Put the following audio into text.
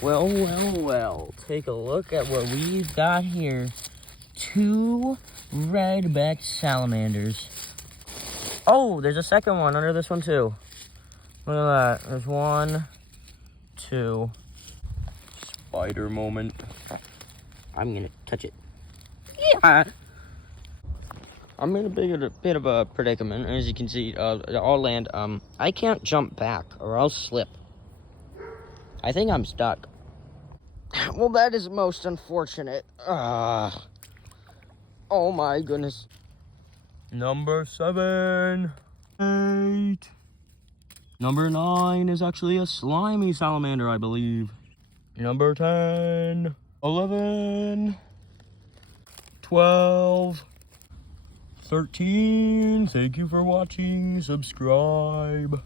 Well. Take a look at what we've got here. 2 red-backed salamanders. Oh, there's a second one under this one too. Look at that. There's 1, 2. Spider moment. I'm gonna touch it. Yeah. I'm in a bit of a predicament, as you can see. I'll land. I can't jump back, or I'll slip. I think I'm stuck. Well, that is most unfortunate. Oh my goodness. Number 7, 8. Number 9 is actually a slimy salamander, I believe. Number 10, 11, 12, 13. Thank you for watching. Subscribe.